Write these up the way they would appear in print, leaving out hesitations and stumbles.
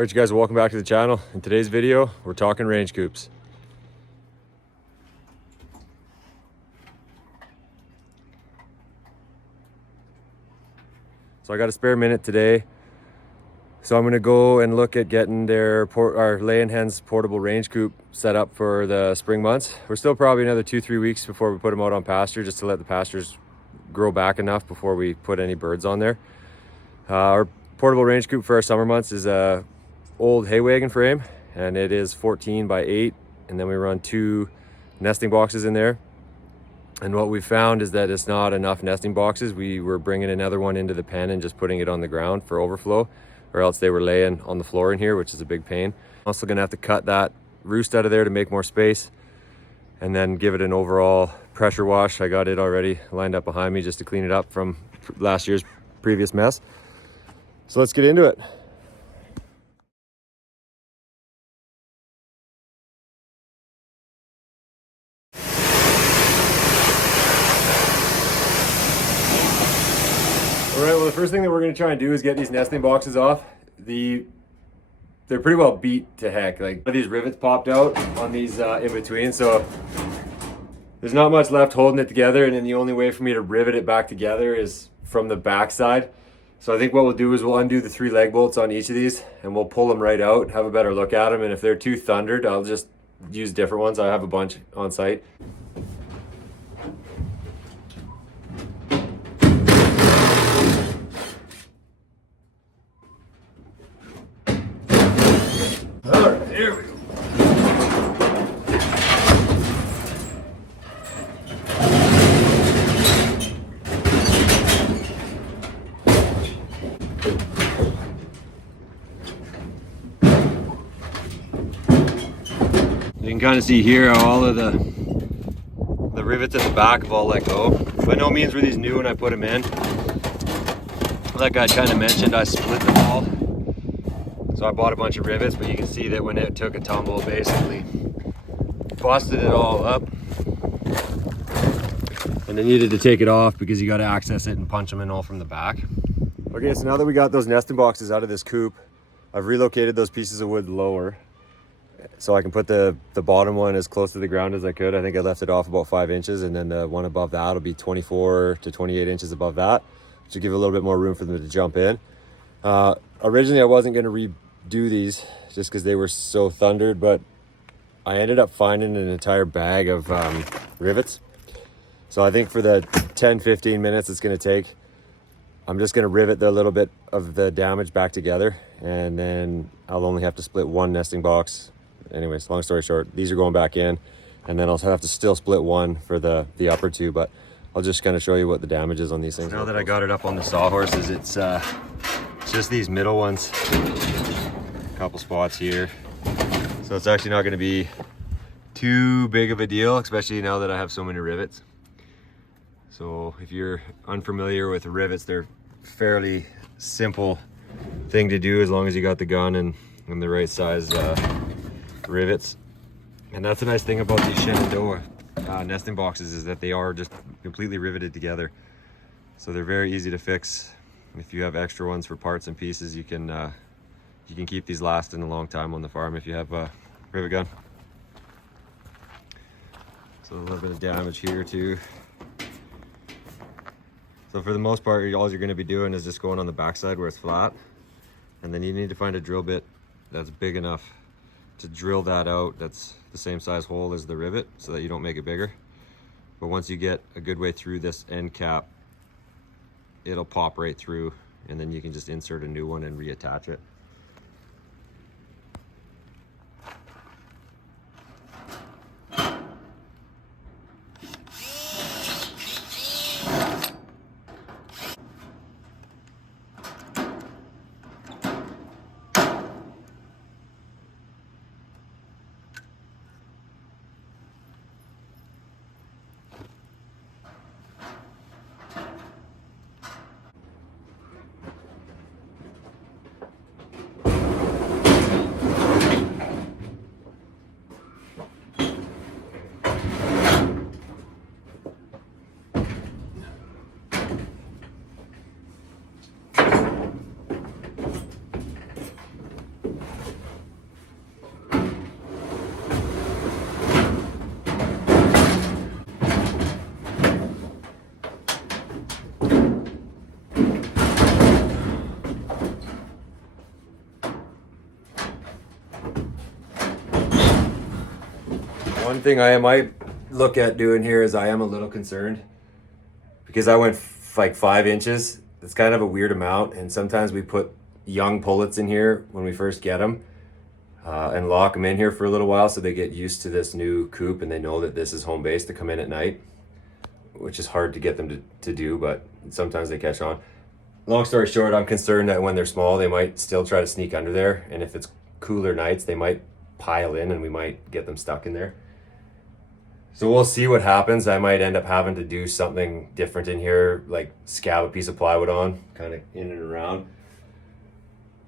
All right, you guys, welcome back to the channel. In today's video, we're talking range coops. So I got a spare minute today. So I'm gonna go and look at getting their laying hens portable range coop set up for the spring months. We're still probably another 2-3 weeks before we put them out on pasture, just to let the pastures grow back enough before we put any birds on there. Our portable range coop for our summer months is a old hay wagon frame, and it is 14 by 8, and then we run 2 nesting boxes in there. And what we found is that it's not enough nesting boxes. We were bringing another one into the pen and just putting it on the ground for overflow, or else they were laying on the floor in here, which is a big pain. I'm also gonna have to cut that roost out of there to make more space, and then give it an overall pressure wash. I got it already lined up behind me just to clean it up from last year's previous mess. So let's get into it. All right, well, the first thing that we're gonna try and do is get these nesting boxes off. They're pretty well beat to heck. Like, these rivets popped out on these in between, so there's not much left holding it together, and then the only way for me to rivet it back together is from the back side. So I think what we'll do is we'll undo the 3 leg bolts on each of these, and we'll pull them right out, have a better look at them, and if they're too thundered, I'll just use different ones. I have a bunch on site. All right, here we go. You can kind of see here how all of the rivets at the back have all let go. By no means were these new when I put them in. Like I kind of mentioned, I split them all. So I bought a bunch of rivets, but you can see that when it took a tumble, basically busted it all up. And I needed to take it off because you got to access it and punch them in all from the back. Okay, so now that we got those nesting boxes out of this coop, I've relocated those pieces of wood lower, so I can put the bottom one as close to the ground as I could. I think I left it off about 5 inches, and then the one above that will be 24 to 28 inches above that, which will give a little bit more room for them to jump in. Originally I wasn't going to redo these just because they were so thundered, but I ended up finding an entire bag of rivets. So I think for the 10-15 minutes it's going to take, I'm just going to rivet the little bit of the damage back together, and then I'll only have to split 1 nesting box. Anyways, long story short, these are going back in, and then I'll have to still split 1 for the upper 2, but I'll just kind of show you what the damage is on these things. Now that I got it up on the sawhorses, it's just these middle ones, a couple spots here. So it's actually not going to be too big of a deal, especially now that I have so many rivets. So if you're unfamiliar with rivets, they're fairly simple thing to do as long as you got the gun and the right size rivets. And that's the nice thing about these Shenandoah nesting boxes, is that they are just completely riveted together. So they're very easy to fix. If you have extra ones for parts and pieces, you can keep these lasting a long time on the farm if you have a rivet gun. So a little bit of damage here too. So for the most part, all you're going to be doing is just going on the backside where it's flat, and then you need to find a drill bit that's big enough to drill that out, that's the same size hole as the rivet, so that you don't make it bigger. But once you get a good way through this end cap, it'll pop right through, and then you can just insert a new one and reattach it. One thing I might look at doing here is I am a little concerned because I went like 5 inches. It's kind of a weird amount, and sometimes we put young pullets in here when we first get them and lock them in here for a little while so they get used to this new coop and they know that this is home base to come in at night, which is hard to get them to do, but sometimes they catch on. Long story short, I'm concerned that when they're small, they might still try to sneak under there, and if it's cooler nights, they might pile in and we might get them stuck in there. So we'll see what happens. I might end up having to do something different in here, like scab a piece of plywood on, kind of in and around.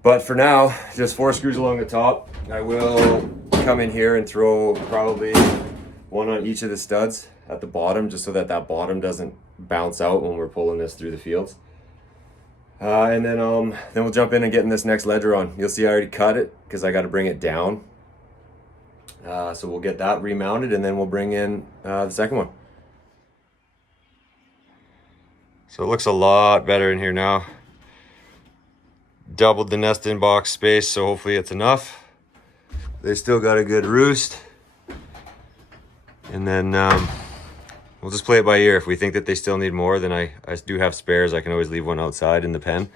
But for now, just 4 screws along the top. I will come in here and throw probably 1 on each of the studs at the bottom, just so that that bottom doesn't bounce out when we're pulling this through the fields. And then we'll jump in and get in this next ledger on. You'll see I already cut it because I got to bring it down. So we'll get that remounted and then we'll bring in the second one. So it looks a lot better in here now. Doubled the nest in box space, so hopefully it's enough. They still got a good roost. And then we'll just play it by ear. If we think that they still need more, then I do have spares. I can always leave one outside in the pen.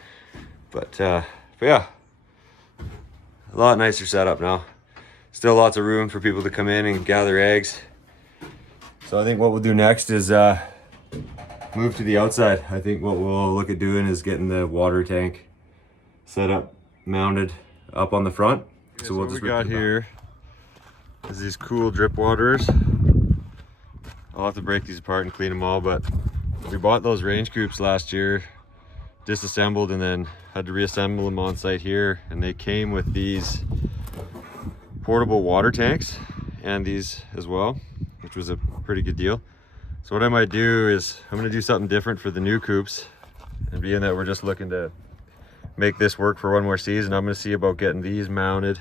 But yeah, a lot nicer setup now. Still lots of room for people to come in and gather eggs. So I think what we'll do next is move to the outside. I think what we'll look at doing is getting the water tank set up, mounted up on the front. So we'll just got here is these cool drip waters. I'll have to break these apart and clean them all, but we bought those range coops last year, disassembled, and then had to reassemble them on site here, and they came with these portable water tanks and these as well, which was a pretty good deal. So what I might do is I'm going to do something different for the new coops, and being that we're just looking to make this work for one more season, I'm going to see about getting these mounted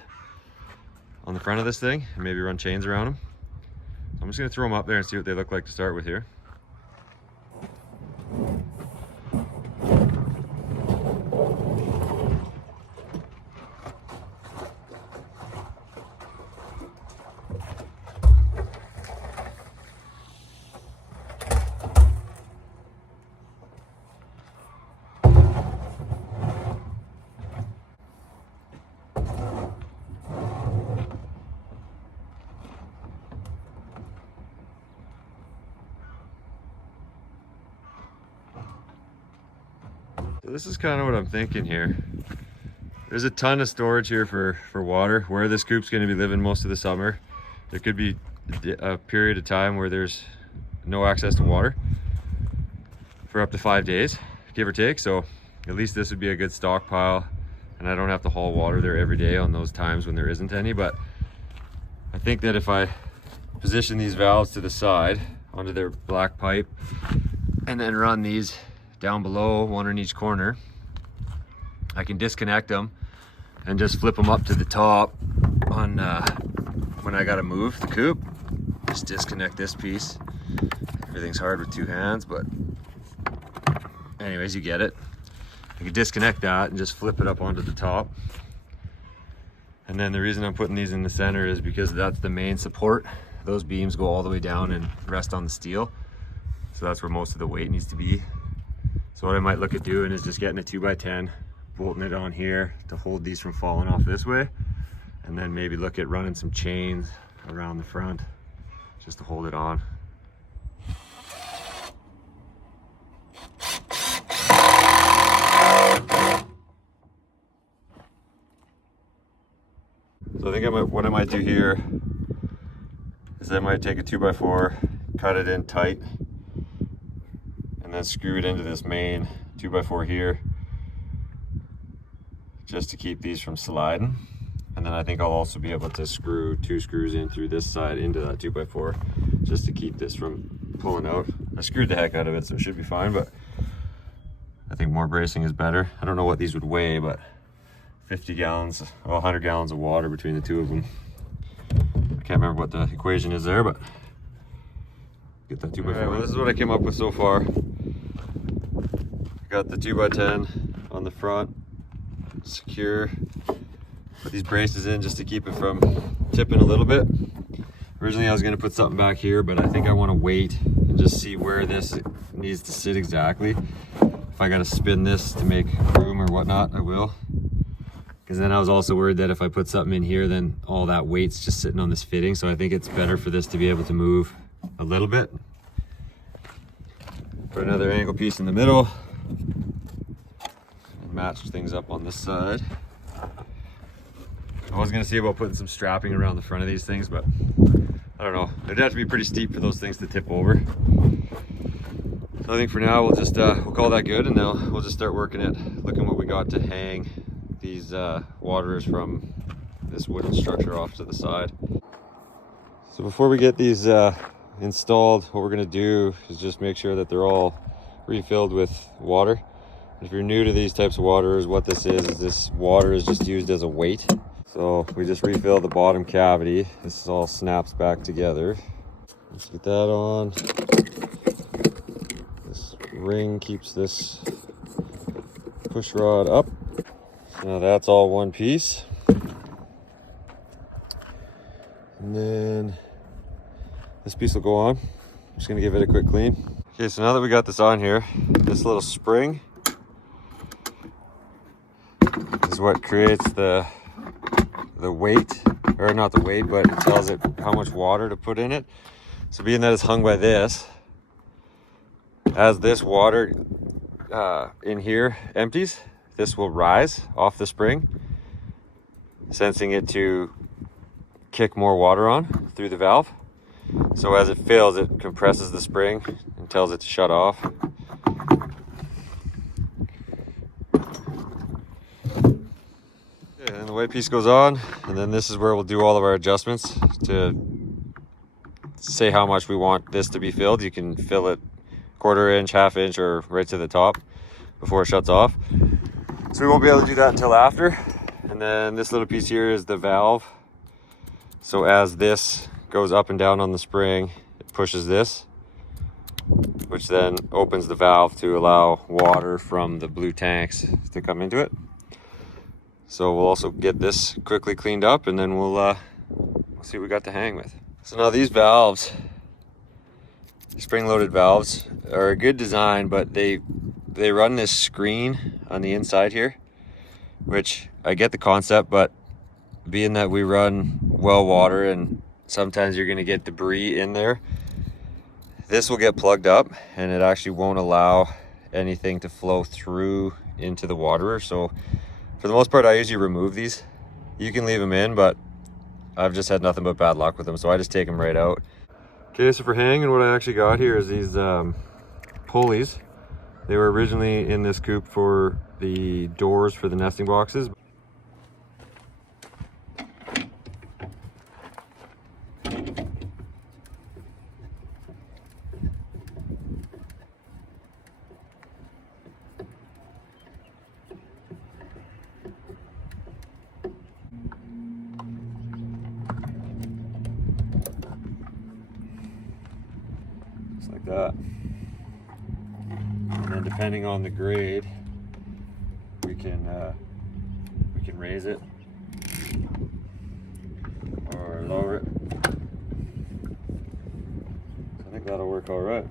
on the front of this thing and maybe run chains around them. So I'm just going to throw them up there and see what they look like to start with here. So this is kind of what I'm thinking here. There's a ton of storage here for water. Where this coop's going to be living most of the summer, there could be a period of time where there's no access to water for up to 5 days, give or take. So at least this would be a good stockpile, and I don't have to haul water there every day on those times when there isn't any. But I think that if I position these valves to the side onto their black pipe and then run these down below, 1 in each corner, I can disconnect them and just flip them up to the top on when I gotta move the coop. Just disconnect this piece. Everything's hard with 2 hands, but anyways, you get it. I can disconnect that and just flip it up onto the top. And then the reason I'm putting these in the center is because that's the main support. Those beams go all the way down and rest on the steel. So that's where most of the weight needs to be. So what I might look at doing is just getting a 2x10, bolting it on here to hold these from falling off this way, and then maybe look at running some chains around the front just to hold it on. So I think what I might do here is I might take a 2x4, cut it in tight, and then screw it into this main 2x4 here, just to keep these from sliding. And then I think I'll also be able to screw 2 screws in through this side into that 2x4, just to keep this from pulling out. I screwed the heck out of it, so it should be fine, but I think more bracing is better. I don't know what these would weigh, but 50 gallons, well, 100 gallons of water between the 2 of them. I can't remember what the equation is there, but get that 2x4. Right, well, this is what I came up with so far. Got the 2x10 on the front, secure. Put these braces in just to keep it from tipping a little bit. Originally I was gonna put something back here, but I think I wanna wait and just see where this needs to sit exactly. If I gotta spin this to make room or whatnot, I will. Because then I was also worried that if I put something in here, then all that weight's just sitting on this fitting. So I think it's better for this to be able to move a little bit. Put another angle piece in the middle. And match things up on this side. I was gonna see about putting some strapping around the front of these things, but I don't know. It'd have to be pretty steep for those things to tip over. So I think for now we'll just we'll call that good, and then we'll just start working at looking what we got to hang these waterers from this wooden structure off to the side. So before we get these installed, what we're gonna do is just make sure that they're all refilled with water. If you're new to these types of waterers, what this is this water is just used as a weight. So we just refill the bottom cavity. This all snaps back together. Let's get that on. This ring keeps this push rod up. So now that's all one piece. And then this piece will go on. I'm just gonna give it a quick clean. Okay, so now that we got this on here, this little spring is what creates the weight, or not the weight, but it tells it how much water to put in it. So being that it's hung by this, as this water in here empties, this will rise off the spring, sensing it to kick more water on through the valve. So as it fills, it compresses the spring and tells it to shut off. And the white piece goes on, and then this is where we'll do all of our adjustments to say how much we want this to be filled. You can fill it 1/4 inch, 1/2 inch, or right to the top before it shuts off. So we won't be able to do that until after. And then this little piece here is the valve. So as this goes up and down on the spring, it pushes this, which then opens the valve to allow water from the blue tanks to come into it. So we'll also get this quickly cleaned up, and then we'll see what we got to hang with. So now these valves, spring-loaded valves, are a good design, but they run this screen on the inside here, which I get the concept, but being that we run well water and sometimes you're going to get debris in there, this will get plugged up and it actually won't allow anything to flow through into the waterer. So for the most part, I usually remove these. You can leave them in, but I've just had nothing but bad luck with them, so I just take them right out. Okay, so for hanging, what I actually got here is these pulleys. They were originally in this coop for the doors for the nesting boxes. Just like that. And then depending on the grade, we can raise it or lower it. So I think that'll work all right.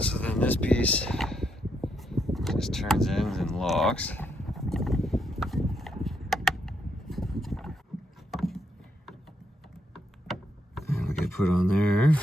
So then this piece just turns in and locks. And we get put on there.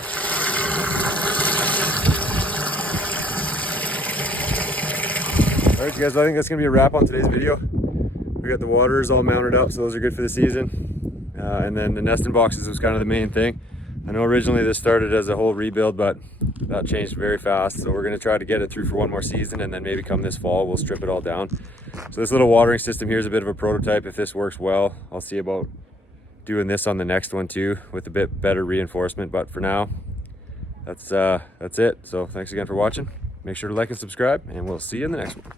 Alright you guys, I think that's going to be a wrap on today's video. We got the waterers all mounted up, so those are good for the season. And then the nesting boxes was kind of the main thing. I know originally this started as a whole rebuild, but that changed very fast. So we're going to try to get it through for one more season, and then maybe come this fall, we'll strip it all down. So this little watering system here is a bit of a prototype. If this works well, I'll see about doing this on the next one too, with a bit better reinforcement. But for now, that's it. So thanks again for watching. Make sure to like and subscribe, and we'll see you in the next one.